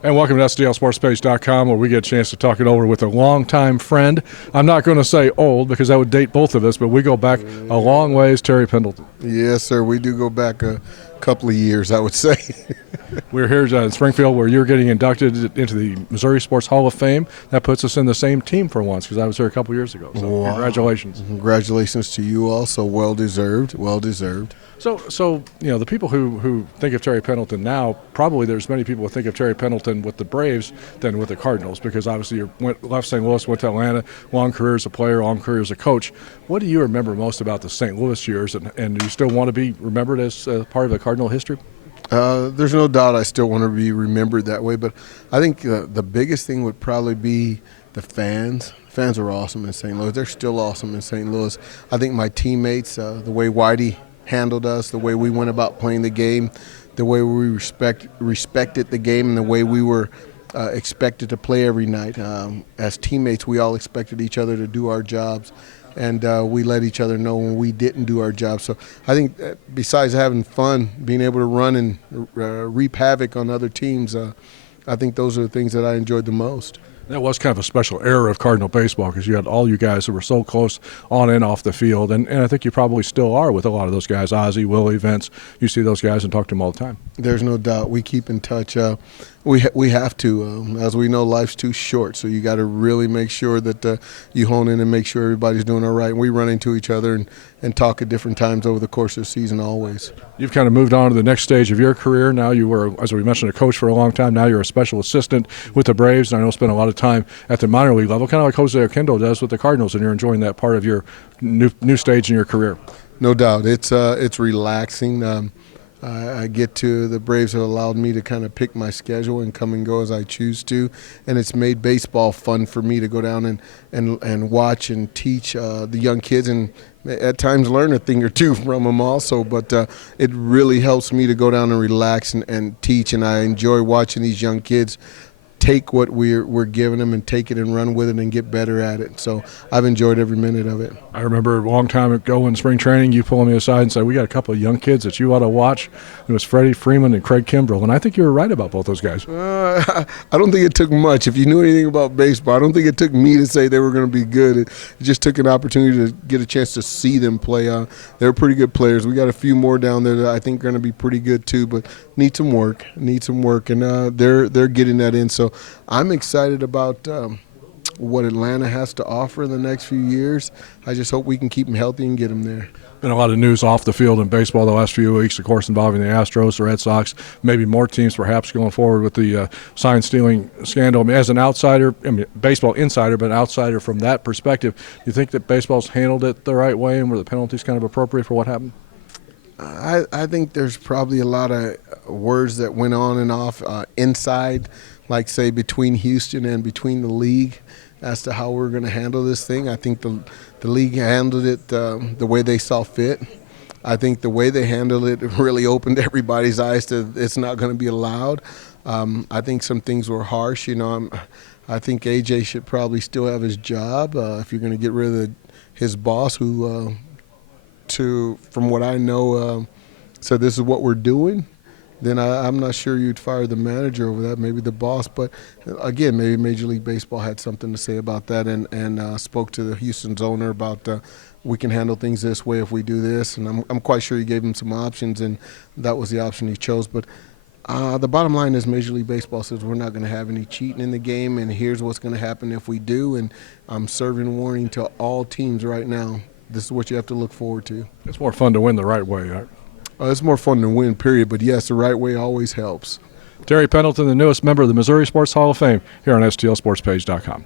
And welcome to STLSportsPage.com, where we get a chance to talk it over with a longtime friend. I'm not going to say old because that would date both of us, but we go back a long ways, Terry Pendleton. Yes, sir. We do go back a couple of years, I would say. We're here in Springfield where you're getting inducted into the Missouri Sports Hall of Fame. That puts us in the same team for once because I was here a couple of years ago. So Wow. Congratulations. Congratulations to you also. Well deserved. Well deserved. So the people who think of Terry Pendleton now, probably there's many people who think of Terry Pendleton with the Braves than with the Cardinals, because obviously you left St. Louis, went to Atlanta, long career as a player, long career as a coach. What do you remember most about the St. Louis years, and do you still want to be remembered as part of the Cardinal history? There's no doubt I still want to be remembered that way, but I think the biggest thing would probably be the fans. Fans are awesome in St. Louis. They're still awesome in St. Louis. I think my teammates, the way Whitey handled us, the way we went about playing the game, the way we respected the game, and the way we were expected to play every night. As teammates, we all expected each other to do our jobs, and we let each other know when we didn't do our job. So I think besides having fun, being able to run and reap havoc on other teams, I think those are the things that I enjoyed the most. That was kind of a special era of Cardinal baseball because you had all you guys who were so close on and off the field, and I think you probably still are with a lot of those guys, Ozzie, Willie, Vince. You see those guys and talk to them all the time. There's no doubt. We keep in touch. We have to. As we know, life's too short, so you got to really make sure that you hone in and make sure everybody's doing all right. And we run into each other and talk at different times over the course of the season always. You've kind of moved on to the next stage of your career. Now you were, as we mentioned, a coach for a long time. Now you're a special assistant with the Braves, and I know spend a lot of time at the minor league level, kind of like Jose Oquendo does with the Cardinals, and you're enjoying that part of your new stage in your career. No doubt. It's relaxing. I get to, the Braves have allowed me to kind of pick my schedule and come and go as I choose to, and it's made baseball fun for me to go down and watch and teach the young kids, and at times learn a thing or two from them also, but it really helps me to go down and relax and teach, and I enjoy watching these young kids take what we're giving them and take it and run with it and get better at it. So I've enjoyed every minute of it. I remember a long time ago in spring training, you pulling me aside and said, we got a couple of young kids that you ought to watch. It was Freddie Freeman and Craig Kimbrell, and I think you were right about both those guys. I don't think it took much. If you knew anything about baseball, I don't think it took me to say they were going to be good. It just took an opportunity to get a chance to see them play. They're pretty good players. We got a few more down there that I think are going to be pretty good too, but need some work, and they're getting that in. So I'm excited about what Atlanta has to offer in the next few years. I just hope we can keep them healthy and get them there. Been a lot of news off the field in baseball the last few weeks, of course, involving the Astros, the Red Sox, maybe more teams perhaps going forward with the sign stealing scandal. I mean, as an outsider, baseball insider, but an outsider from that perspective, do you think that baseball's handled it the right way and were the penalties kind of appropriate for what happened? I think there's probably a lot of words that went on and off inside, like say between Houston and between the league as to how we're going to handle this thing. I think the league handled it the way they saw fit. I think the way they handled it really opened everybody's eyes to it's not going to be allowed. I think some things were harsh. I think AJ should probably still have his job if you're going to get rid of his boss who from what I know, said this is what we're doing, then I'm not sure you'd fire the manager over that, maybe the boss. But again, maybe Major League Baseball had something to say about that and spoke to the Houston's owner about we can handle things this way if we do this. And I'm quite sure he gave him some options, and that was the option he chose. But the bottom line is Major League Baseball says we're not going to have any cheating in the game, and here's what's going to happen if we do. And I'm serving warning to all teams right now. This is what you have to look forward to. It's more fun to win the right way, right? It's more fun to win, period. But, yes, the right way always helps. Terry Pendleton, the newest member of the Missouri Sports Hall of Fame, here on STLSportsPage.com.